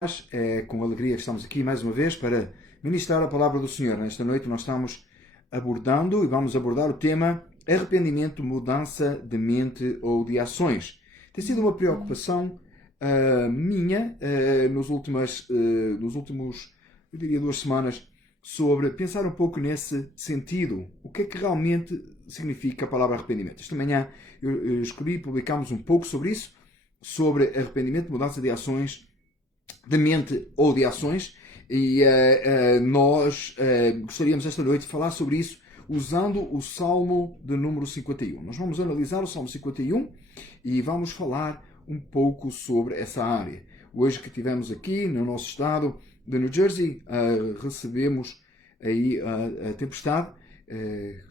É com alegria que estamos aqui mais uma vez para ministrar a palavra do Senhor. Nesta noite nós estamos abordando e vamos abordar o tema arrependimento, mudança de mente ou de ações. Tem sido uma preocupação minha nos últimos, eu diria, 2 semanas, sobre pensar um pouco nesse sentido. O que é que realmente significa a palavra arrependimento? Esta manhã eu escolhi publicarmos um pouco sobre isso, sobre arrependimento, mudança de ações, de mente ou de ações, e nós gostaríamos esta noite de falar sobre isso usando o Salmo de número 51. Nós vamos analisar o Salmo 51 e vamos falar um pouco sobre essa área. Hoje que estivemos aqui no nosso estado de New Jersey, recebemos aí a tempestade.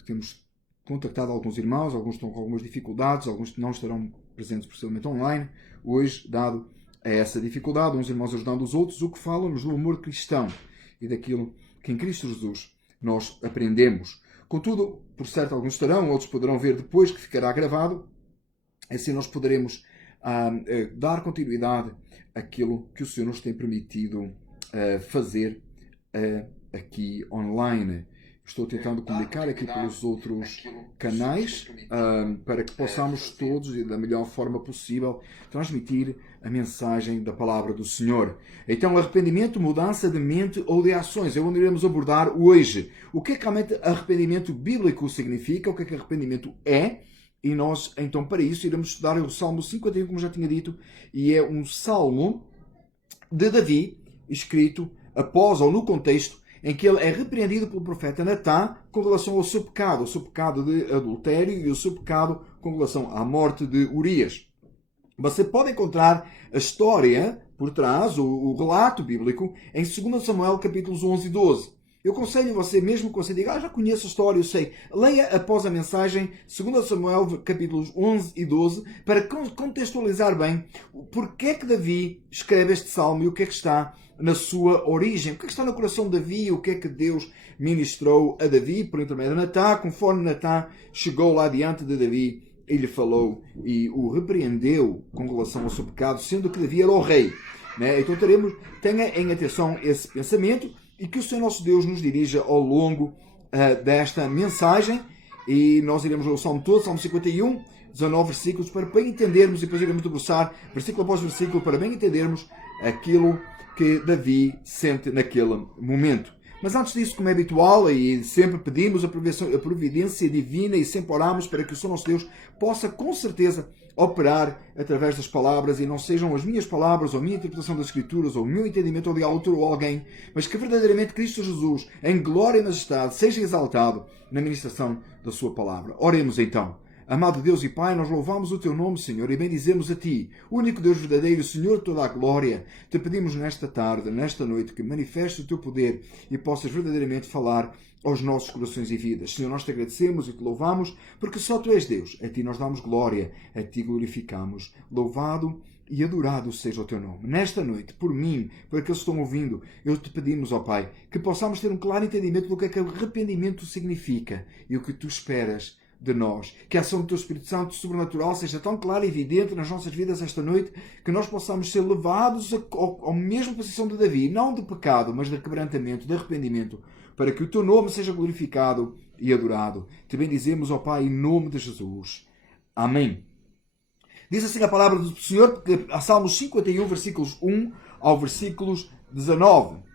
Temos contactado alguns irmãos, alguns estão com algumas dificuldades, alguns não estarão presentes possivelmente online hoje, dado a essa dificuldade, uns irmãos ajudando os outros, o que fala-nos do amor cristão e daquilo que em Cristo Jesus nós aprendemos. Contudo, por certo, alguns estarão, outros poderão ver depois que ficará gravado, assim nós poderemos dar continuidade àquilo que o Senhor nos tem permitido fazer aqui online. Estou tentando comunicar aqui pelos outros canais para que possamos todos, e da melhor forma possível, transmitir a mensagem da palavra do Senhor. Então, arrependimento, mudança de mente ou de ações. É onde iremos abordar hoje. O que é que realmente arrependimento bíblico significa? O que é que arrependimento é? E nós, então, para isso, iremos estudar o Salmo 51, como já tinha dito, e é um salmo de Davi, escrito após ou no contexto em que ele é repreendido pelo profeta Natã com relação ao seu pecado de adultério e o seu pecado com relação à morte de Urias. Você pode encontrar a história por trás, o relato bíblico, em 2 Samuel capítulos 11 e 12. Eu aconselho você, mesmo que você diga, já conheço a história, eu sei, leia após a mensagem 2 Samuel capítulos 11 e 12 para contextualizar bem porque é que Davi escreve este salmo e o que é que está na sua origem, o que é que está no coração de Davi, o que é que Deus ministrou a Davi por intermédio de Natã, conforme Natã chegou lá diante de Davi e lhe falou e o repreendeu com relação ao seu pecado, sendo que Davi era o rei. Então tenha em atenção esse pensamento e que o Senhor nosso Deus nos dirija ao longo desta mensagem. E nós iremos ler o Salmo todo, Salmo 51, 19 versículos, para bem entendermos, e depois iremos debruçar versículo após versículo, para bem entendermos aquilo que Davi sente naquele momento. Mas antes disso, como é habitual, e sempre pedimos a providência divina e sempre oramos para que o Senhor nosso Deus possa, com certeza, operar através das palavras, e não sejam as minhas palavras, ou a minha interpretação das Escrituras, ou o meu entendimento, ou de outro ou alguém, mas que verdadeiramente Cristo Jesus, em glória e majestade, seja exaltado na ministração da sua palavra. Oremos então. Amado Deus e Pai, nós louvamos o Teu nome, Senhor, e bendizemos a Ti, o único Deus verdadeiro, Senhor, toda a glória. Te pedimos nesta tarde, nesta noite, que manifestes o Teu poder e possas verdadeiramente falar aos nossos corações e vidas. Senhor, nós te agradecemos e te louvamos, porque só Tu és Deus. A Ti nós damos glória, a Ti glorificamos. Louvado e adorado seja o Teu nome. Nesta noite, por mim, por aqueles que estão ouvindo, eu te pedimos, ó Pai, que possamos ter um claro entendimento do que é que arrependimento significa e o que Tu esperas de nós. Que a ação do Teu Espírito Santo sobrenatural seja tão clara e evidente nas nossas vidas esta noite, que nós possamos ser levados ao mesmo posição de Davi, não de pecado, mas de quebrantamento, de arrependimento, para que o Teu nome seja glorificado e adorado. Te bendizemos, ó Pai, em nome de Jesus. Amém. Diz assim a palavra do Senhor, a Salmos 51, versículos 1 ao versículos 19.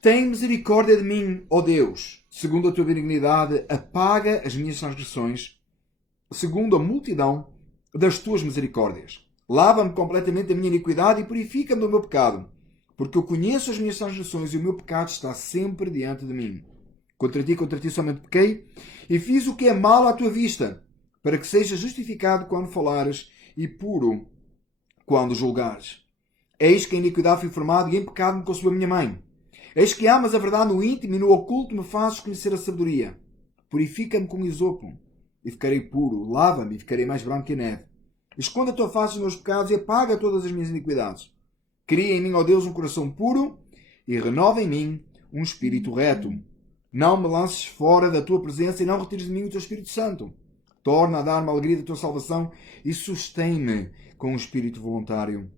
Tem misericórdia de mim, ó Deus, segundo a tua benignidade, apaga as minhas transgressões, segundo a multidão das tuas misericórdias. Lava-me completamente da minha iniquidade e purifica-me do meu pecado, porque eu conheço as minhas transgressões e o meu pecado está sempre diante de mim. Contra ti somente pequei e fiz o que é mal à tua vista, para que sejas justificado quando falares e puro quando julgares. Eis que a iniquidade fui formado e em pecado me concebeu a minha mãe. Eis que amas a verdade no íntimo e no oculto me fazes conhecer a sabedoria. Purifica-me com isopo e ficarei puro. Lava-me e ficarei mais branco que a neve. Esconda a tua face os meus pecados e apaga todas as minhas iniquidades. Cria em mim, ó Deus, um coração puro e renova em mim um espírito reto. Não me lances fora da tua presença e não retires de mim o teu Espírito Santo. Torna a dar-me a alegria da tua salvação e sustém-me com um espírito voluntário.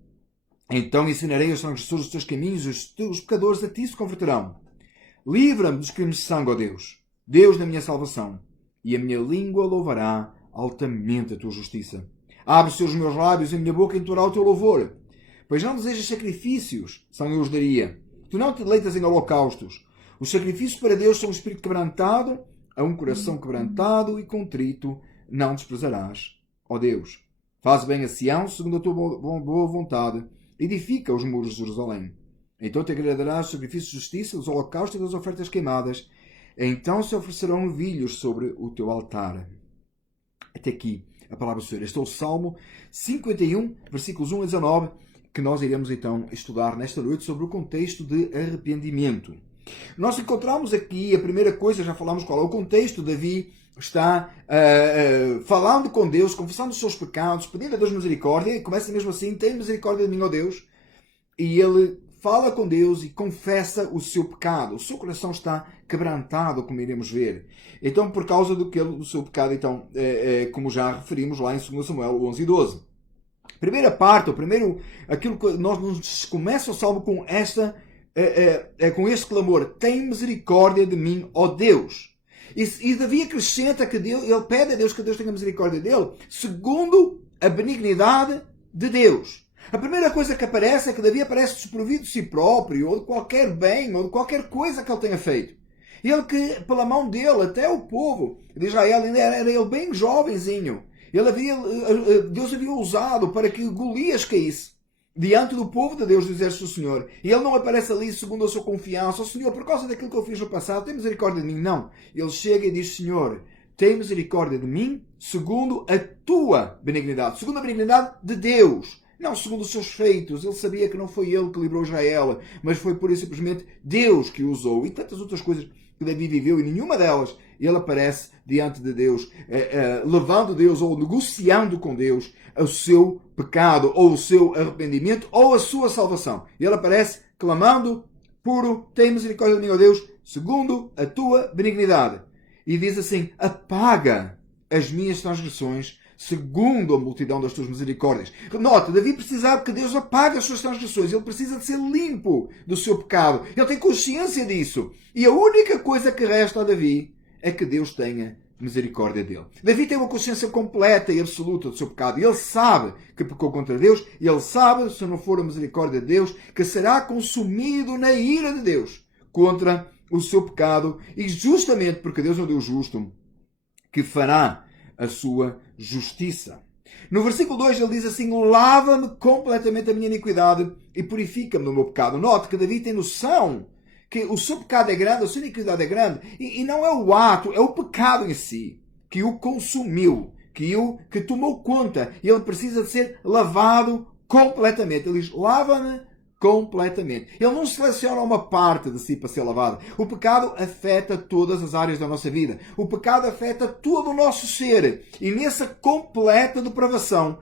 Então ensinarei aos transgressores os teus caminhos, os pecadores a ti se converterão. Livra-me dos crimes de sangue, ó Deus, Deus da minha salvação, e a minha língua louvará altamente a tua justiça. Abre os teus meus lábios e a minha boca entoará o teu louvor. Pois não desejas sacrifícios, senão eu os daria. Tu não te deleitas em holocaustos. Os sacrifícios para Deus são um espírito quebrantado, a um coração quebrantado e contrito não desprezarás, ó Deus. Faz bem a Sião, segundo a tua boa vontade, edifica os muros de Jerusalém. Então te agradarás os sacrifícios de justiça, os holocaustos e as ofertas queimadas. Então se oferecerão novilhos sobre o teu altar. Até aqui a palavra do Senhor. Este é o Salmo 51, versículos 1 a 19, que nós iremos então estudar nesta noite sobre o contexto de arrependimento. Nós encontramos aqui, a primeira coisa, já falamos qual é o contexto. Davi está falando com Deus, confessando os seus pecados, pedindo a Deus misericórdia, e começa mesmo assim: tem misericórdia de mim, ó Deus. E ele fala com Deus e confessa o seu pecado. O seu coração está quebrantado, como iremos ver. Então, por causa do seu pecado, então, como já referimos lá em 2 Samuel 11 e 12. Primeira parte, aquilo que nós começa o Salmo com com este clamor: tem misericórdia de mim, ó Deus. E Davi acrescenta que ele pede a Deus que Deus tenha misericórdia dele, segundo a benignidade de Deus. A primeira coisa que aparece é que Davi aparece desprovido de si próprio, ou de qualquer bem, ou de qualquer coisa que ele tenha feito. Ele que, pela mão dele, até o povo de Israel, ainda era ele bem jovenzinho. Deus havia usado para que Golias caísse diante do povo de Deus, do exército do Senhor. E ele não aparece ali segundo a sua confiança: ó Senhor, por causa daquilo que eu fiz no passado, tem misericórdia de mim. Não. Ele chega e diz: Senhor, tem misericórdia de mim segundo a tua benignidade, segundo a benignidade de Deus. Não segundo os seus feitos. Ele sabia que não foi ele que livrou Israel, mas foi por isso simplesmente Deus que o usou. E tantas outras coisas que Davi viveu, e nenhuma delas ele aparece diante de Deus, levando Deus ou negociando com Deus o seu pecado, ou o seu arrependimento, ou a sua salvação. Ele aparece clamando: puro, tem misericórdia de mim, ó Deus, segundo a tua benignidade. E diz assim: apaga as minhas transgressões, segundo a multidão das tuas misericórdias. Nota, Davi precisava que Deus apague as suas transgressões. Ele precisa de ser limpo do seu pecado. Ele tem consciência disso. E a única coisa que resta a Davi é que Deus tenha misericórdia dele. Davi tem uma consciência completa e absoluta do seu pecado. E ele sabe que pecou contra Deus. E ele sabe, se não for a misericórdia de Deus, que será consumido na ira de Deus contra o seu pecado. E justamente porque Deus é um Deus justo, que fará a sua justiça. No versículo 2 ele diz assim: lava-me completamente a minha iniquidade e purifica-me do meu pecado. Note que Davi tem noção que o seu pecado é grande, a sua iniquidade é grande, e não é o ato, é o pecado em si que o consumiu, que tomou conta, e ele precisa de ser lavado completamente. Ele diz: lava-me completamente. Ele não seleciona uma parte de si para ser lavado. O pecado afeta todas as áreas da nossa vida. O pecado afeta todo o nosso ser. E nessa completa depravação,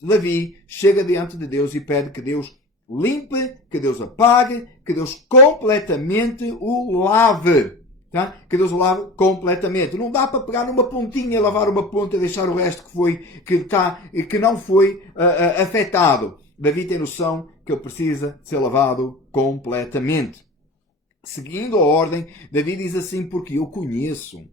Davi chega diante de Deus e pede que Deus limpe, que Deus apague, que Deus completamente o lave. Tá? Que Deus o lave completamente. Não dá para pegar numa pontinha, lavar uma ponta e deixar o resto que não foi afetado. Davi tem noção que ele precisa ser lavado completamente. Seguindo a ordem, Davi diz assim: porque eu conheço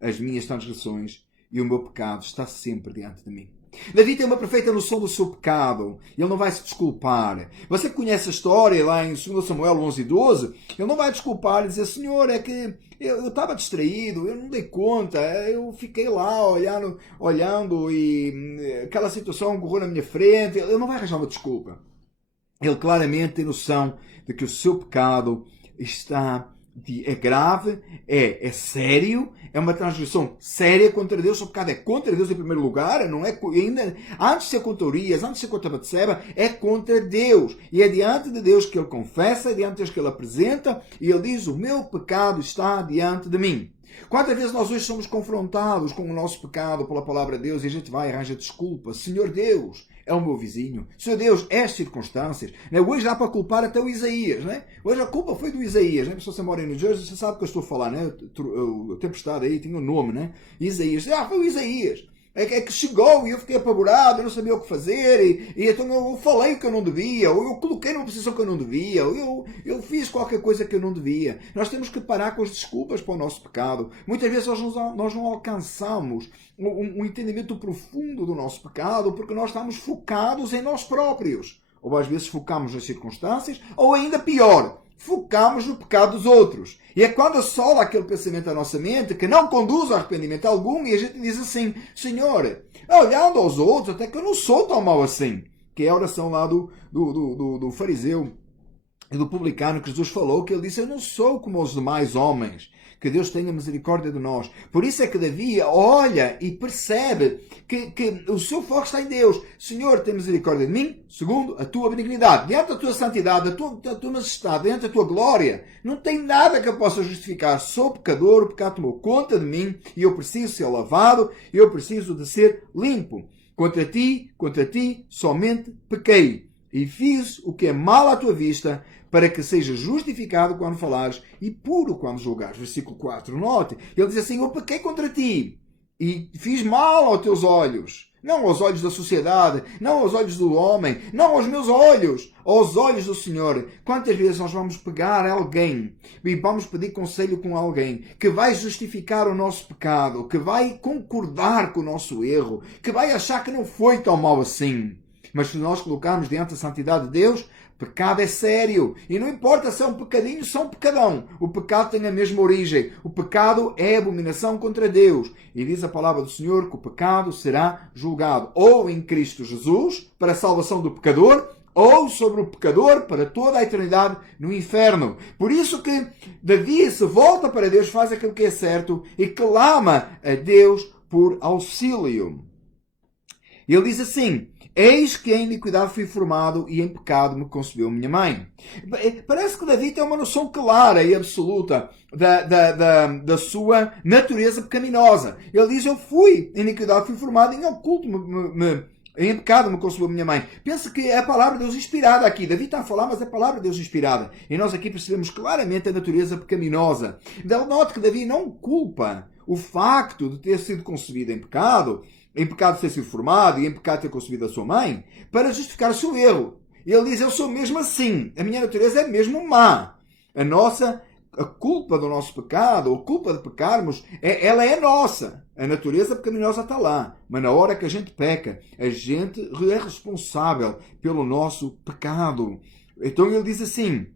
as minhas transgressões e o meu pecado está sempre diante de mim. Davi tem uma perfeita noção do seu pecado. Ele não vai se desculpar. Você que conhece a história lá em 2 Samuel 11 e 12, ele não vai desculpar e dizer: Senhor, é que eu estava distraído, eu não dei conta, eu fiquei lá olhando e aquela situação ocorreu na minha frente. Ele não vai arranjar uma desculpa. Ele claramente tem noção de que o seu pecado é grave, é sério, é uma transgressão séria contra Deus. O pecado é contra Deus em primeiro lugar, não é ainda antes de ser contra Urias, antes de ser contra Batseba, é contra Deus. E é diante de Deus que ele confessa, é diante de Deus que ele apresenta, e ele diz: o meu pecado está diante de mim. Quantas vezes nós hoje somos confrontados com o nosso pecado pela palavra de Deus e a gente vai e arranja desculpa? Senhor Deus, é o meu vizinho. Senhor Deus, é as circunstâncias. Hoje dá para culpar até o Isaías. Hoje a culpa foi do Isaías. Se você mora em New Jersey, você sabe o que eu estou a falar. A tempestade aí tem um nome. Isaías. Foi o Isaías. é que chegou e eu fiquei apavorado, eu não sabia o que fazer, e então eu falei o que eu não devia, ou eu coloquei numa posição que eu não devia, ou eu fiz qualquer coisa que eu não devia. Nós temos que parar com as desculpas para o nosso pecado. Muitas vezes nós não alcançamos um entendimento profundo do nosso pecado porque nós estamos focados em nós próprios. Ou às vezes focamos nas circunstâncias, ou ainda pior, focamos no pecado dos outros. E é quando assola aquele pensamento à nossa mente que não conduz a arrependimento algum e a gente diz assim, Senhor, olhando aos outros, até que eu não sou tão mau assim. Que é a oração lá do fariseu e do publicano que Jesus falou, que ele disse, eu não sou como os demais homens. Que Deus tenha misericórdia de nós. Por isso é que Davi olha e percebe que o seu foco está em Deus. Senhor, tem misericórdia de mim. Segundo, a tua benignidade. Diante da tua santidade, da tua majestade, diante da tua glória, não tem nada que eu possa justificar. Sou pecador, o pecado tomou conta de mim e eu preciso ser lavado, eu preciso de ser limpo. Contra ti, somente pequei. E fiz o que é mal à tua vista, para que seja justificado quando falares e puro quando julgares. Versículo 4, note. Ele diz assim, eu pequei contra ti e fiz mal aos teus olhos. Não aos olhos da sociedade, não aos olhos do homem, não aos meus olhos, aos olhos do Senhor. Quantas vezes nós vamos pegar alguém e vamos pedir conselho com alguém que vai justificar o nosso pecado, que vai concordar com o nosso erro, que vai achar que não foi tão mal assim. Mas se nós colocarmos diante da santidade de Deus, pecado é sério. E não importa se é um pecadinho, se é um pecadão. O pecado tem a mesma origem. O pecado é abominação contra Deus. E diz a palavra do Senhor que o pecado será julgado ou em Cristo Jesus, para a salvação do pecador, ou sobre o pecador para toda a eternidade no inferno. Por isso que Davi se volta para Deus, faz aquilo que é certo e clama a Deus por auxílio. Ele diz assim, eis que em iniquidade fui formado e em pecado me concebeu minha mãe. Parece que Davi tem uma noção clara e absoluta da sua natureza pecaminosa. Ele diz, eu fui em iniquidade, fui formado e em oculto em pecado me concebeu minha mãe. Pensa que é a palavra de Deus inspirada aqui. Davi está a falar, mas é a palavra de Deus inspirada. E nós aqui percebemos claramente a natureza pecaminosa. Note que Davi não culpa o facto de ter sido concebido em pecado ter sido formado e em pecado ter concebido a sua mãe, para justificar o seu erro. Ele diz, eu sou mesmo assim. A minha natureza é mesmo má. A culpa do nosso pecado, a culpa de pecarmos, ela é nossa. A natureza pecaminosa está lá. Mas na hora que a gente peca, a gente é responsável pelo nosso pecado. Então ele diz assim,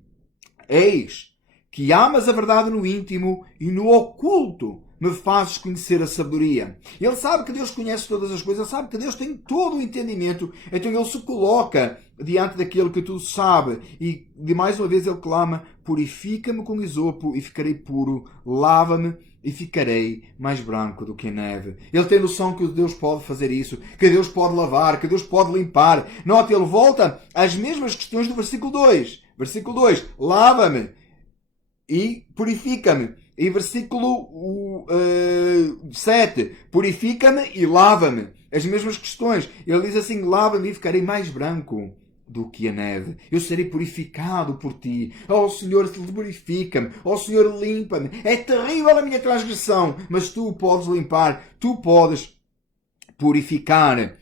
eis que amas a verdade no íntimo e no oculto me fazes conhecer a sabedoria. Ele sabe que Deus conhece todas as coisas, sabe que Deus tem todo o entendimento, então ele se coloca diante daquele que tudo sabe e de mais uma vez ele clama, purifica-me com isopo e ficarei puro, lava-me e ficarei mais branco do que a neve. Ele tem noção que Deus pode fazer isso, que Deus pode lavar, que Deus pode limpar. Note, ele volta às mesmas questões do versículo 2. Versículo 2, lava-me e purifica-me. E versículo 7, purifica-me e lava-me. As mesmas questões. Ele diz assim, lava-me e ficarei mais branco do que a neve. Eu serei purificado por ti. Oh Senhor, purifica-me. Oh Senhor, limpa-me. É terrível a minha transgressão, mas tu podes limpar. Tu podes purificar.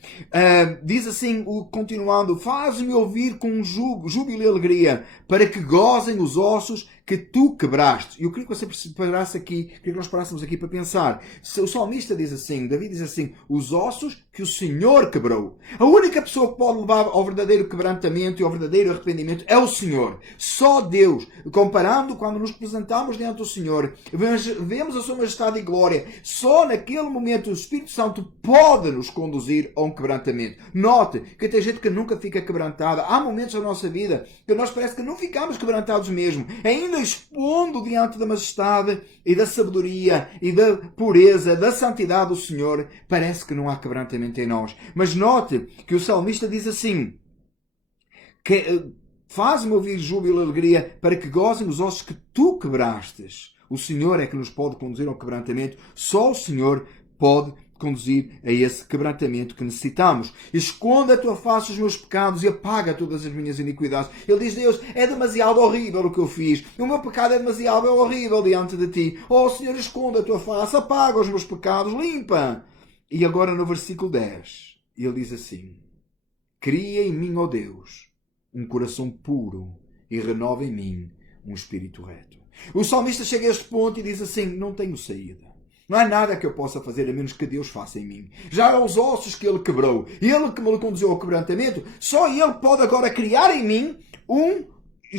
Diz assim, continuando, faz-me ouvir com júbilo e alegria, para que gozem os ossos que tu quebraste. Eu queria que você parasse aqui, queria que nós parássemos aqui para pensar. O salmista diz assim, Davi diz assim, os ossos que o Senhor quebrou. A única pessoa que pode levar ao verdadeiro quebrantamento e ao verdadeiro arrependimento é o Senhor. Só Deus. Comparando, quando nos apresentamos diante do Senhor, vemos a sua majestade e glória. Só naquele momento o Espírito Santo pode nos conduzir a um quebrantamento. Note que tem gente que nunca fica quebrantada. Há momentos na nossa vida que nós parece que não ficamos quebrantados mesmo. Ainda expondo diante da majestade e da sabedoria e da pureza, da santidade do Senhor, parece que não há quebrantamento em nós. Mas note que o salmista diz assim, que faz-me ouvir júbilo e alegria para que gozem os ossos que tu quebrastes. O Senhor é que nos pode conduzir ao quebrantamento. Só o Senhor pode conduzir a esse quebrantamento que necessitamos. Esconde a tua face os meus pecados e apaga todas as minhas iniquidades. Ele diz, Deus, é demasiado horrível o que eu fiz. O meu pecado é demasiado horrível diante de ti. Oh Senhor, esconde a tua face, apaga os meus pecados, limpa. E agora no versículo 10, ele diz assim: cria em mim, ó Deus, um coração puro e renova em mim um espírito reto. O salmista chega a este ponto e diz assim: não tenho saída. Não há nada que eu possa fazer a menos que Deus faça em mim. Já os ossos que ele quebrou, ele que me conduziu ao quebrantamento, só ele pode agora criar em mim um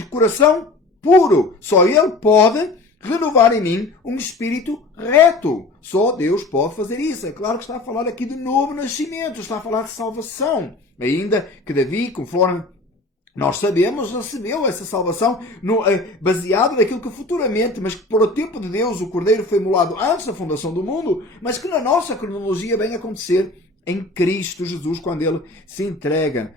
coração puro. Só ele pode renovar em mim um espírito reto. Só Deus pode fazer isso. É claro que está a falar aqui de novo nascimento, está a falar de salvação. Ainda que Davi, conforme nós sabemos, recebeu essa salvação baseado naquilo que futuramente, mas que por o tempo de Deus, o Cordeiro foi imolado antes da fundação do mundo, mas que na nossa cronologia vem acontecer em Cristo Jesus, quando ele se entrega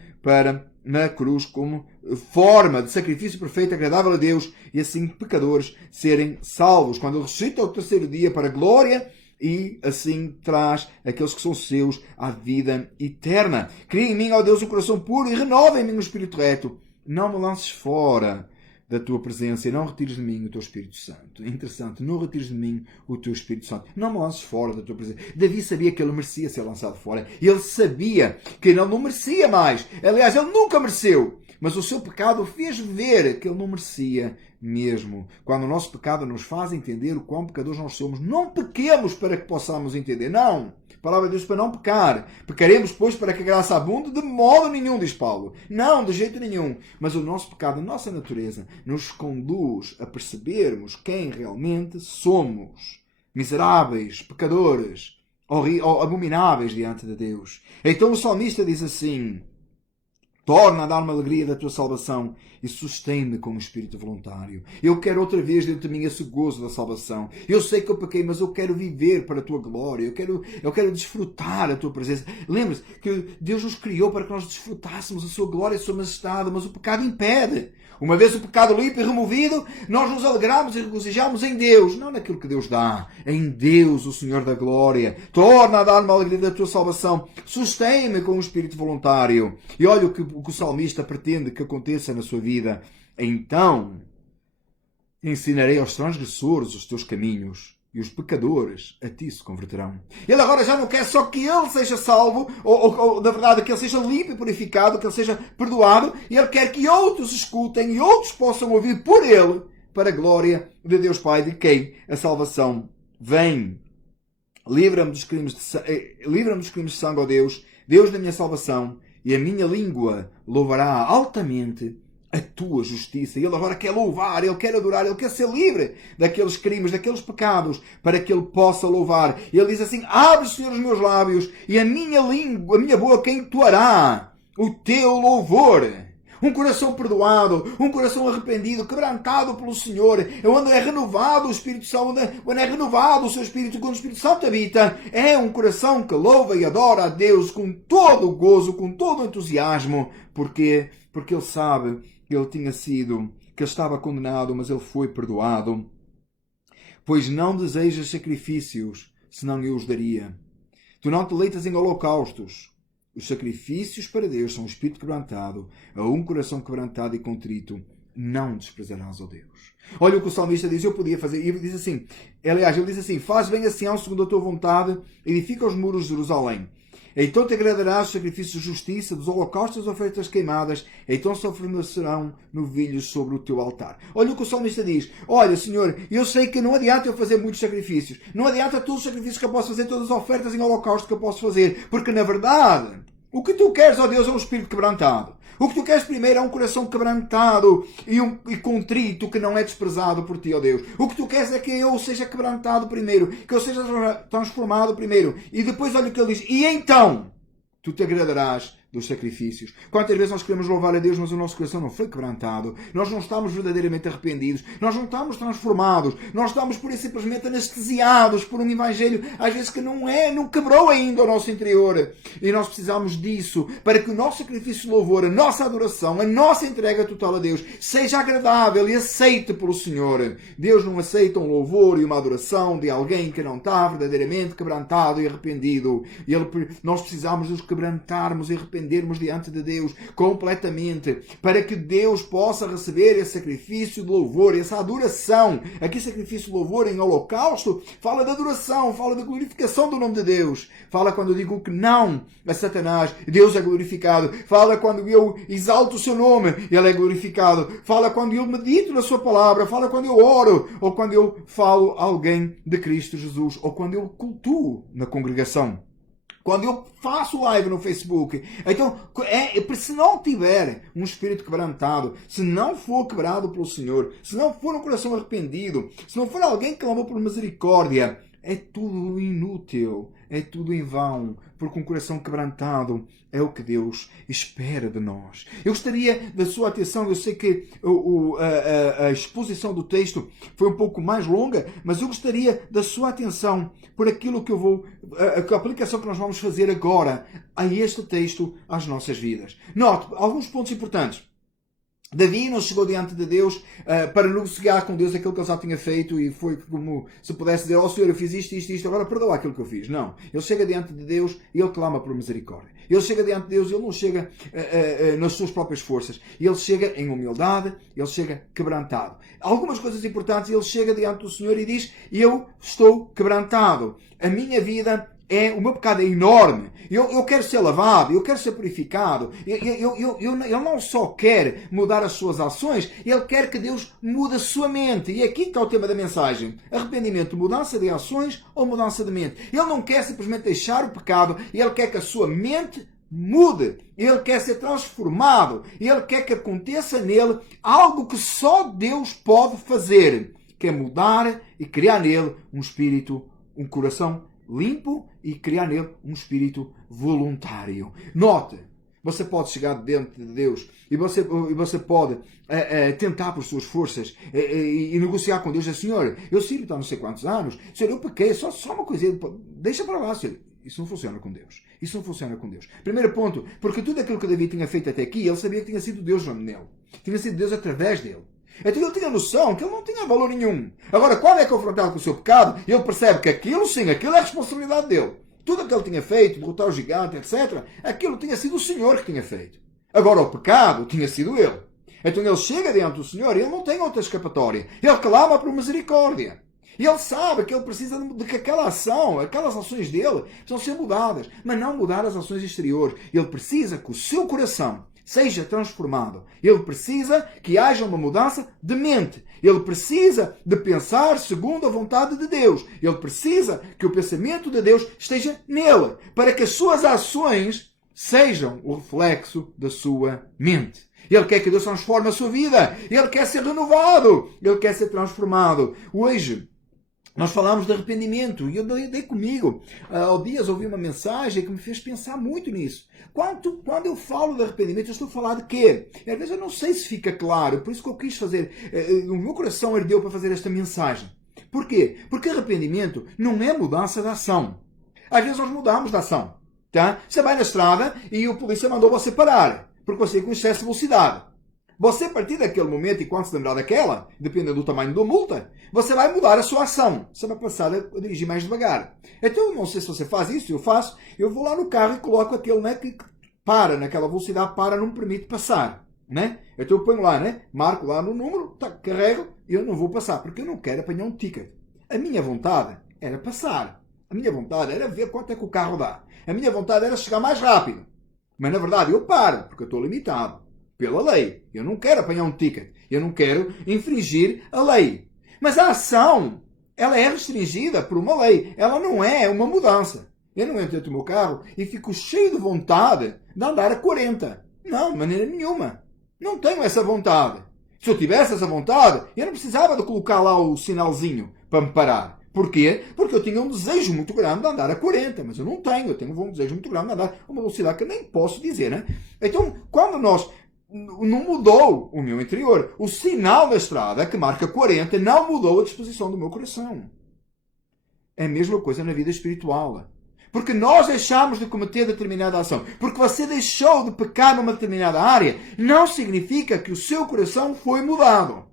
na cruz como forma de sacrifício perfeito, agradável a Deus, e assim pecadores serem salvos. Quando ele ressuscita ao terceiro dia para a glória, e assim traz aqueles que são seus à vida eterna. Cria em mim, ó Deus, um coração puro e renova em mim um espírito reto. Não me lances fora da tua presença e não retires de mim o teu Espírito Santo. É interessante, não retires de mim o teu Espírito Santo. Não me lances fora da tua presença. Davi sabia que ele merecia ser lançado fora. Ele sabia que ele não merecia mais. Aliás, ele nunca mereceu. Mas o seu pecado fez ver que ele não merecia mesmo. Quando o nosso pecado nos faz entender o quão pecadores nós somos, não pequemos para que possamos entender. Não. A palavra de Deus para não pecar. Pecaremos, pois, para que a graça abunde? De modo nenhum, diz Paulo. Não, de jeito nenhum. Mas o nosso pecado, a nossa natureza, nos conduz a percebermos quem realmente somos. Miseráveis, pecadores, abomináveis diante de Deus. Então o salmista diz assim: torna a dar-me a alegria da tua salvação e sustém-me com um espírito voluntário. Eu quero outra vez dentro de mim esse gozo da salvação. Eu sei que eu pequei, mas eu quero viver para a tua glória. Eu quero desfrutar a tua presença. Lembre-se que Deus nos criou para que nós desfrutássemos a sua glória e a sua majestade, mas o pecado impede. Uma vez o pecado limpo e removido, nós nos alegramos e regozijamos em Deus, não naquilo que Deus dá, em Deus, o Senhor da glória. Torna a dar-me a alegria da tua salvação, sustém-me com um espírito voluntário. E olha o que o salmista pretende que aconteça na sua vida. Então ensinarei aos transgressores os teus caminhos, e os pecadores a ti se converterão. Ele agora já não quer só que ele seja salvo, ou na verdade, que ele seja limpo e purificado, que ele seja perdoado, e ele quer que outros escutem e outros possam ouvir por ele, para a glória de Deus Pai, de quem a salvação vem. Livra-me dos crimes de sangue, ó Deus, Deus da minha salvação, e a minha língua louvará altamente a tua justiça. Ele agora quer louvar, ele quer adorar, ele quer ser livre daqueles crimes, daqueles pecados, para que ele possa louvar. Ele diz assim: abre, Senhor, os meus lábios, e a minha língua, a minha boca entoará o teu louvor. Um coração perdoado, um coração arrependido, quebrantado pelo Senhor, onde é renovado o Espírito Santo, onde é renovado o seu Espírito, quando o Espírito Santo habita, é um coração que louva e adora a Deus com todo o gozo, com todo o entusiasmo, porque ele sabe que ele que ele estava condenado, mas ele foi perdoado. Pois não desejas sacrifícios, senão eu os daria. Tu não te deleitas em holocaustos. Os sacrifícios para Deus são um espírito quebrantado, a um coração quebrantado e contrito, não desprezarás, ó Deus. Olha o que o salmista diz: eu podia fazer. E ele diz assim: faz bem a Sião segundo a tua vontade, edifica os muros de Jerusalém. Então te agradarás os sacrifícios de justiça, dos holocaustos e das ofertas queimadas, então se oferecerão novilhos sobre o teu altar. Olha o que o salmista diz: olha, Senhor, eu sei que não adianta eu fazer muitos sacrifícios, não adianta todos os sacrifícios que eu posso fazer, todas as ofertas em holocausto que eu posso fazer, porque na verdade, o que tu queres, ó Deus, é um espírito quebrantado. O que tu queres primeiro é um coração quebrantado e contrito, que não é desprezado por ti, ó Deus. O que tu queres é que eu seja quebrantado primeiro, que eu seja transformado primeiro. E depois olha o que ele diz: e então tu te agradarás dos sacrifícios. Quantas vezes nós queremos louvar a Deus, mas o nosso coração não foi quebrantado. Nós não estamos verdadeiramente arrependidos. Nós não estamos transformados. Nós estamos por simplesmente anestesiados por um evangelho, às vezes que não quebrou ainda o nosso interior. E nós precisamos disso para que o nosso sacrifício de louvor, a nossa adoração, a nossa entrega total a Deus seja agradável e aceite pelo Senhor. Deus não aceita um louvor e uma adoração de alguém que não está verdadeiramente quebrantado e arrependido. Nós precisamos nos quebrantarmos e arrependermos arrependermos diante de Deus completamente, para que Deus possa receber esse sacrifício de louvor, essa adoração. Aqui sacrifício de louvor em holocausto fala da adoração, fala da glorificação do nome de Deus. Fala quando eu digo que não a Satanás, Deus é glorificado. Fala quando eu exalto o seu nome, Ele é glorificado. Fala quando eu medito na sua palavra, fala quando eu oro, ou quando eu falo a alguém de Cristo Jesus, ou quando eu cultuo na congregação. Quando eu faço live no Facebook. Então, se não tiver um espírito quebrantado, se não for quebrado pelo Senhor, se não for um coração arrependido, se não for alguém que clama por misericórdia, é tudo inútil, é tudo em vão, porque um coração quebrantado é o que Deus espera de nós. Eu gostaria da sua atenção, eu sei que a exposição do texto foi um pouco mais longa, mas eu gostaria da sua atenção por aquilo que a aplicação que nós vamos fazer agora a este texto às nossas vidas. Note alguns pontos importantes. Davi não chegou diante de Deus para negociar com Deus aquilo que ele já tinha feito e foi como se pudesse dizer: ó Senhor, eu fiz isto, agora perdoa aquilo que eu fiz. Não. Ele chega diante de Deus e ele clama por misericórdia. Ele chega diante de Deus e ele não chega nas suas próprias forças. Ele chega em humildade, ele chega quebrantado. Algumas coisas importantes, ele chega diante do Senhor e diz: eu estou quebrantado. A minha vida o meu pecado é enorme. Eu quero ser lavado, eu quero ser purificado. Ele não só quer mudar as suas ações, ele quer que Deus mude a sua mente. E aqui está o tema da mensagem. Arrependimento, mudança de ações ou mudança de mente. Ele não quer simplesmente deixar o pecado, ele quer que a sua mente mude. Ele quer ser transformado. Ele quer que aconteça nele algo que só Deus pode fazer, que é mudar e criar nele um espírito, um coração limpo e criar nele um espírito voluntário. Note, você pode chegar dentro de Deus e você pode tentar por suas forças e negociar com Deus. Senhor, eu sirvo há não sei quantos anos, Senhor, eu pequei, só uma coisinha, deixa para lá, Senhor. Isso não funciona com Deus. Isso não funciona com Deus. Primeiro ponto, porque tudo aquilo que Davi tinha feito até aqui, ele sabia que tinha sido Deus nele. Tinha sido Deus através dele. Então ele tinha noção que ele não tinha valor nenhum. Agora, quando é confrontado com o seu pecado, ele percebe que aquilo sim, aquilo é a responsabilidade dele. Tudo o que ele tinha feito, derrotar o gigante, etc., aquilo tinha sido o Senhor que tinha feito. Agora, o pecado tinha sido ele. Então ele chega diante do Senhor e ele não tem outra escapatória. Ele clama por misericórdia. E ele sabe que ele precisa de que aquelas ações dele precisam ser mudadas. Mas não mudar as ações exteriores. Ele precisa que o seu coração seja transformado. Ele precisa que haja uma mudança de mente. Ele precisa de pensar segundo a vontade de Deus. Ele precisa que o pensamento de Deus esteja nele, para que as suas ações sejam o reflexo da sua mente. Ele quer que Deus transforme a sua vida. Ele quer ser renovado. Ele quer ser transformado. Hoje, nós falamos de arrependimento e eu dei comigo. Há dias ouvi uma mensagem que me fez pensar muito nisso. Quando eu falo de arrependimento, eu estou a falar de quê? E às vezes eu não sei se fica claro. Por isso que eu quis fazer. O meu coração ardeu para fazer esta mensagem. Por quê? Porque arrependimento não é mudança de ação. Às vezes nós mudamos de ação. Tá? Você vai na estrada e o polícia mandou você parar, porque você ia com excesso de velocidade. Você, a partir daquele momento, e quando se lembrar daquela, dependendo do tamanho da multa, você vai mudar a sua ação. Você vai passar a dirigir mais devagar. Então, não sei se você faz isso, eu faço. Eu vou lá no carro e coloco aquele, né, que para naquela velocidade, não me permite passar. Né? Então eu ponho lá, né, marco lá no número, carrego, e eu não vou passar, porque eu não quero apanhar um ticket. A minha vontade era passar. A minha vontade era ver quanto é que o carro dá. A minha vontade era chegar mais rápido. Mas, na verdade, eu paro, porque eu estou limitado pela lei. Eu não quero apanhar um ticket. Eu não quero infringir a lei. Mas a ação, ela é restringida por uma lei. Ela não é uma mudança. Eu não entro dentro do meu carro e fico cheio de vontade de andar a 40. Não, de maneira nenhuma. Não tenho essa vontade. Se eu tivesse essa vontade, eu não precisava de colocar lá o sinalzinho para me parar. Porquê? Porque eu tinha um desejo muito grande de andar a 40, mas eu não tenho. Eu tenho um desejo muito grande de andar a uma velocidade que eu nem posso dizer, né? Então, quando não mudou o meu interior, o sinal da estrada que marca 40 não mudou a disposição do meu coração. É a mesma coisa na vida espiritual. Porque nós deixamos de cometer determinada ação. Porque você deixou de pecar numa determinada área, não significa que o seu coração foi mudado.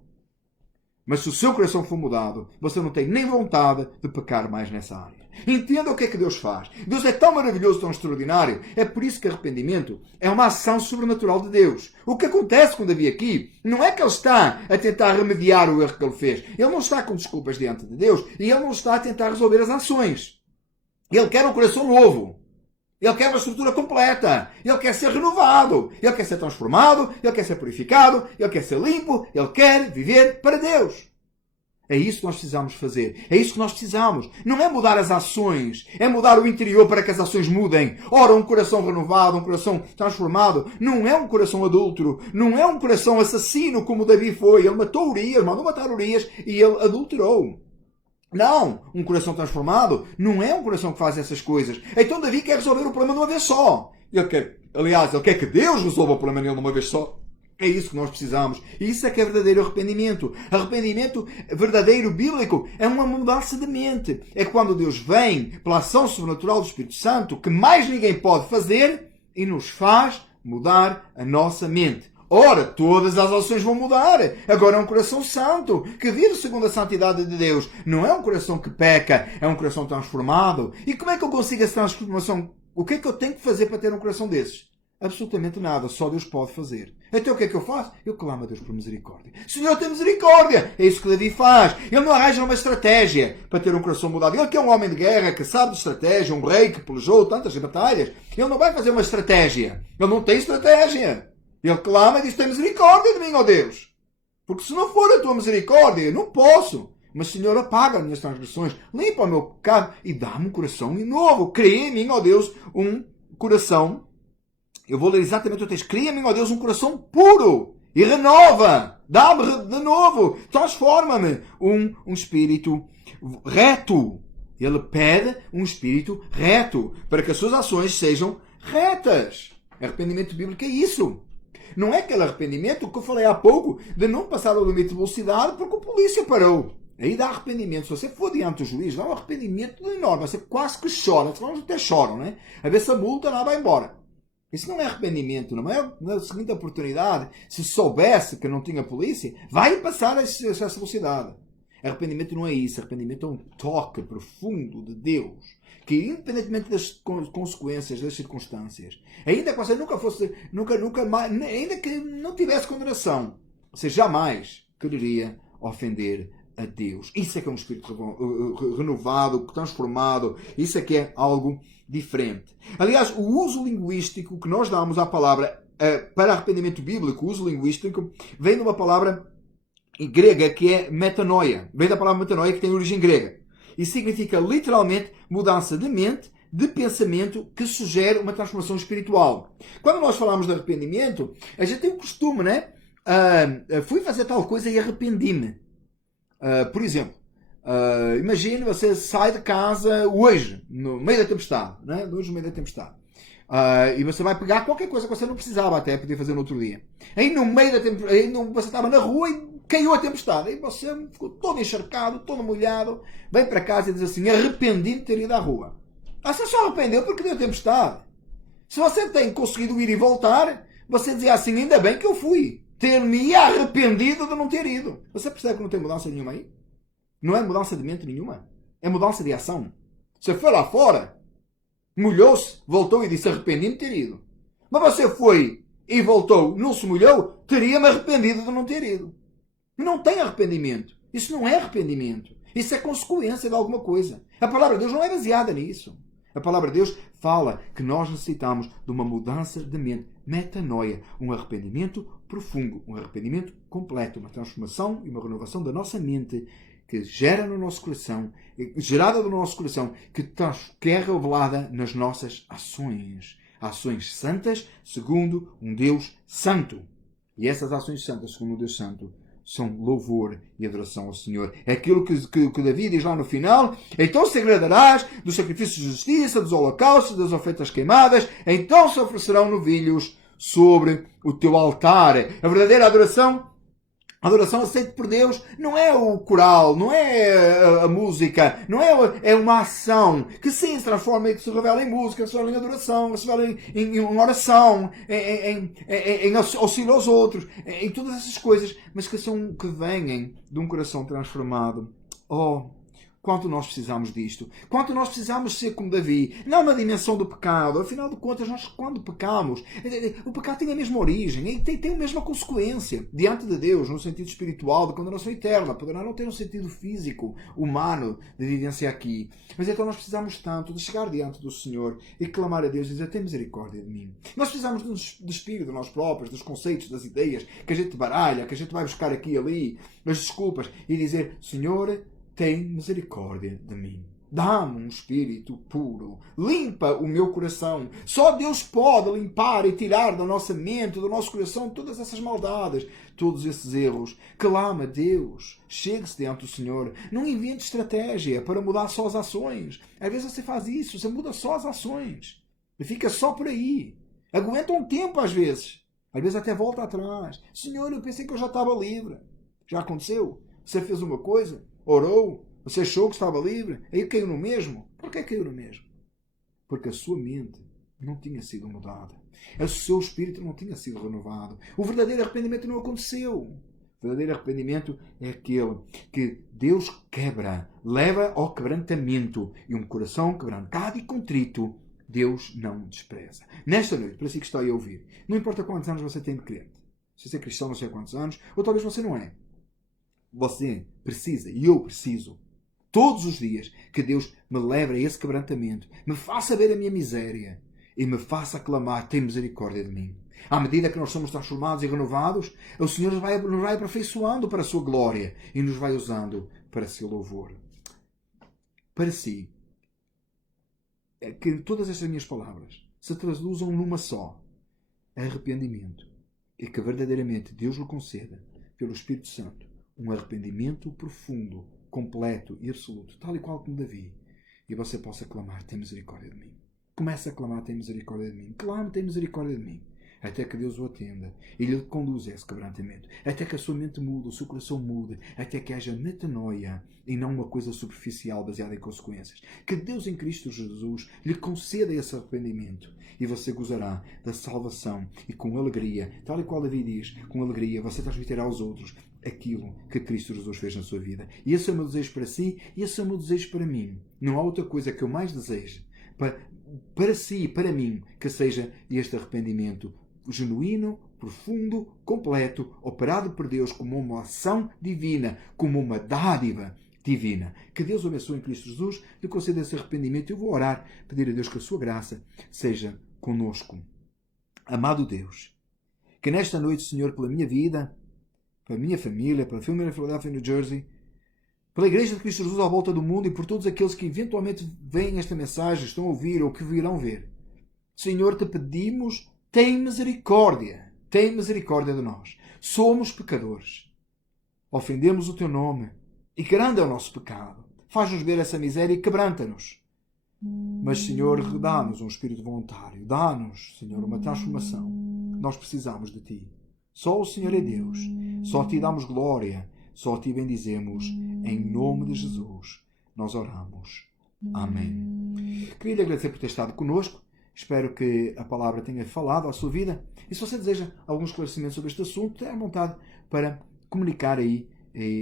Mas se o seu coração for mudado, você não tem nem vontade de pecar mais nessa área. Entenda o que é que Deus faz. Deus é tão maravilhoso, tão extraordinário. É por isso que arrependimento é uma ação sobrenatural de Deus. O que acontece com Davi aqui não é que ele está a tentar remediar o erro que ele fez. Ele não está com desculpas diante de Deus e ele não está a tentar resolver as ações. Ele quer um coração novo. Ele quer uma estrutura completa. Ele quer ser renovado. Ele quer ser transformado. Ele quer ser purificado. Ele quer ser limpo. Ele quer viver para Deus. É isso que nós precisamos fazer. É isso que nós precisamos. Não é mudar as ações. É mudar o interior para que as ações mudem. Ora, um coração renovado, um coração transformado, não é um coração adúltero. Não é um coração assassino como Davi foi. Ele matou Urias, mandou matar Urias e ele adulterou. Não, um coração transformado não é um coração que faz essas coisas. Então Davi quer resolver o problema de uma vez só. Ele quer que Deus resolva o problema nele de uma vez só. É isso que nós precisamos. E isso é que é verdadeiro arrependimento. Arrependimento verdadeiro, bíblico, é uma mudança de mente. É quando Deus vem, pela ação sobrenatural do Espírito Santo, que mais ninguém pode fazer, e nos faz mudar a nossa mente. Ora, todas as ações vão mudar. Agora é um coração santo, que vive segundo a santidade de Deus. Não é um coração que peca, é um coração transformado. E como é que eu consigo essa transformação? O que é que eu tenho que fazer para ter um coração desses? Absolutamente nada, só Deus pode fazer. Então o que é que eu faço? Eu clamo a Deus por misericórdia. Senhor, tem misericórdia! É isso que Davi faz. Ele não arranja uma estratégia para ter um coração mudado. Ele que é um homem de guerra, que sabe de estratégia, um rei que pelejou tantas batalhas. Ele não vai fazer uma estratégia. Ele não tem estratégia. Ele clama e diz, tem misericórdia de mim, ó Deus. Porque se não for a tua misericórdia, eu não posso. Mas, Senhor, apaga as minhas transgressões, limpa o meu pecado e dá-me um coração novo. Cria em mim, ó Deus, um coração. Eu vou ler exatamente o texto. Cria em mim, ó Deus, um coração puro e renova. Dá-me de novo. Transforma-me um espírito reto. Ele pede um espírito reto para que as suas ações sejam retas. Arrependimento bíblico é isso. Não é aquele arrependimento que eu falei há pouco de não passar o limite de velocidade porque o polícia parou. Aí dá arrependimento. Se você for diante do juiz, dá um arrependimento enorme. Você quase que chora. As pessoas até choram, né? A ver se a multa não vai embora. Isso não é arrependimento. Não é na seguinte oportunidade. Se soubesse que não tinha polícia, vai passar essa velocidade. Arrependimento não é isso. Arrependimento é um toque profundo de Deus. Que independentemente das consequências, das circunstâncias, ainda que você ainda que não tivesse condenação, você jamais quereria ofender a Deus. Isso é que é um espírito renovado, transformado. Isso é que é algo diferente. Aliás, o uso linguístico que nós damos à palavra para arrependimento bíblico, o uso linguístico, vem de uma palavra grega que é metanoia. Vem da palavra metanoia que tem origem grega. E significa literalmente mudança de mente, de pensamento, que sugere uma transformação espiritual. Quando nós falamos de arrependimento, a gente tem um costume, né? Fui fazer tal coisa e arrependi-me. Por exemplo, imagine você sai de casa hoje, no meio da tempestade. Né? Hoje, no meio da tempestade. E você vai pegar qualquer coisa que você não precisava até poder fazer no outro dia. Aí no meio da tempestade, você estava na rua e caiu a tempestade. Aí você ficou todo encharcado, todo molhado. Vem para casa e diz assim, arrependi-me de ter ido à rua. Você só arrependeu porque deu tempestade. Se você tem conseguido ir e voltar, você dizia assim, ainda bem que eu fui. Ter-me arrependido de não ter ido. Você percebe que não tem mudança nenhuma aí? Não é mudança de mente nenhuma. É mudança de ação. Você foi lá fora, molhou-se, voltou e disse arrependi-me de ter ido. Mas você foi e voltou, não se molhou, teria-me arrependido de não ter ido. Não tem arrependimento. Isso não é arrependimento. Isso é consequência de alguma coisa. A palavra de Deus não é baseada nisso. A palavra de Deus fala que nós necessitamos de uma mudança de mente. Metanoia. Um arrependimento profundo. Um arrependimento completo. Uma transformação e uma renovação da nossa mente que gera no nosso coração, gerada do nosso coração, que é revelada nas nossas ações. Ações santas segundo um Deus santo. E essas ações santas segundo um Deus santo são louvor e adoração ao Senhor. É aquilo que Davi diz lá no final. Então se agradarás dos sacrifícios de justiça, dos holocaustos, das ofertas queimadas. Então se oferecerão novilhos sobre o teu altar. A verdadeira adoração A adoração aceita por Deus não é o coral, não é a música, não é uma ação que sim se transforma e que se revela em música, se revela em adoração, se revela em oração, em auxílio aos outros, em todas essas coisas, mas que vêm de um coração transformado. Oh, quanto nós precisamos disto. Quanto nós precisamos ser como Davi. Não na dimensão do pecado. Afinal de contas, nós quando pecamos, o pecado tem a mesma origem e tem a mesma consequência diante de Deus, no sentido espiritual, de condenação eterna. Poderá não ter um sentido físico, humano, de vivência aqui. Mas então nós precisamos tanto de chegar diante do Senhor e clamar a Deus e dizer: tem misericórdia de mim. Nós precisamos de despir de nós próprios, dos conceitos, das ideias que a gente baralha, que a gente vai buscar aqui e ali, das desculpas, e dizer: Senhor, tem misericórdia de mim. Dá-me um espírito puro. Limpa o meu coração. Só Deus pode limpar e tirar da nossa mente, do nosso coração, todas essas maldades, todos esses erros. Clama a Deus. Chegue-se diante do Senhor. Não invente estratégia para mudar só as ações. Às vezes você faz isso, você muda só as ações. E fica só por aí. Aguenta um tempo às vezes. Às vezes até volta atrás. Senhor, eu pensei que eu já estava livre. Já aconteceu? Você fez uma coisa? Orou, você achou que estava livre, aí caiu no mesmo. Por que caiu no mesmo? Porque a sua mente não tinha sido mudada. O seu espírito não tinha sido renovado. O verdadeiro arrependimento não aconteceu. O verdadeiro arrependimento é aquele que Deus quebra, leva ao quebrantamento. E um coração quebrantado e contrito, Deus não despreza. Nesta noite, para si que está aí a ouvir, não importa quantos anos você tem de crente, se você é cristão não sei quantos anos, ou talvez você não é. Você precisa, e eu preciso, todos os dias, que Deus me leve a esse quebrantamento, me faça ver a minha miséria e me faça clamar: tem misericórdia de mim. À medida que nós somos transformados e renovados, o Senhor nos vai aperfeiçoando para a sua glória e nos vai usando para seu louvor. Para si, que todas estas minhas palavras se traduzam numa só: arrependimento. E que verdadeiramente Deus lhe conceda, pelo Espírito Santo, um arrependimento profundo, completo e absoluto, tal e qual como Davi. E você possa clamar: tem misericórdia de mim. Comece a clamar: tem misericórdia de mim. Clame: tem misericórdia de mim. Até que Deus o atenda e lhe conduza a esse quebrantamento. Até que a sua mente mude, o seu coração mude. Até que haja metanoia e não uma coisa superficial baseada em consequências. Que Deus em Cristo Jesus lhe conceda esse arrependimento. E você gozará da salvação e com alegria, tal e qual Davi diz, com alegria você transmitirá aos outros aquilo que Cristo Jesus fez na sua vida. E esse é o meu desejo para si, e esse é o meu desejo para mim. Não há outra coisa que eu mais desejo para si e para mim que seja este arrependimento genuíno, profundo, completo, operado por Deus como uma ação divina, como uma dádiva divina. Que Deus o abençoe em Cristo Jesus, lhe conceda esse arrependimento. Eu vou orar, pedir a Deus que a sua graça seja conosco. Amado Deus, que nesta noite, Senhor, pela minha vida, pela minha família, pela família de Philadelphia, New Jersey, pela Igreja de Cristo Jesus à volta do mundo e por todos aqueles que eventualmente veem esta mensagem, estão a ouvir ou que virão ver. Senhor, te pedimos: tem misericórdia de nós. Somos pecadores. Ofendemos o teu nome e grande é o nosso pecado. Faz-nos ver essa miséria e quebranta-nos. Mas, Senhor, dá-nos um espírito voluntário. Dá-nos, Senhor, uma transformação. Nós precisamos de Ti. Só o Senhor é Deus. Só a Ti damos glória. Só a Ti bendizemos. Em nome de Jesus, nós oramos. Amém. Queria lhe agradecer por ter estado conosco. Espero que a palavra tenha falado à sua vida. E se você deseja algum esclarecimento sobre este assunto, tenha vontade para comunicar aí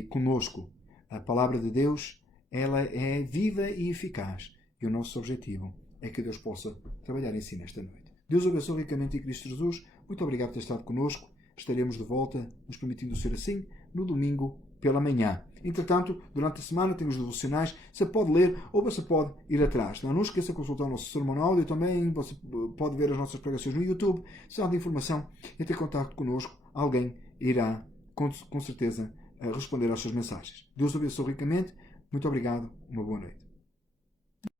conosco. A palavra de Deus, ela é viva e eficaz. E o nosso objetivo é que Deus possa trabalhar em si nesta noite. Deus o abençoe ricamente em Cristo Jesus. Muito obrigado por ter estado conosco. Estaremos de volta, nos permitindo ser assim, no domingo pela manhã. Entretanto, durante a semana temos devocionais. Você pode ler ou você pode ir atrás. Não esqueça de consultar o nosso sermão áudio também. Você pode ver as nossas pregações no YouTube. Se há de informação e ter contato connosco, alguém irá, com certeza, responder às suas mensagens. Deus o abençoe ricamente. Muito obrigado. Uma boa noite.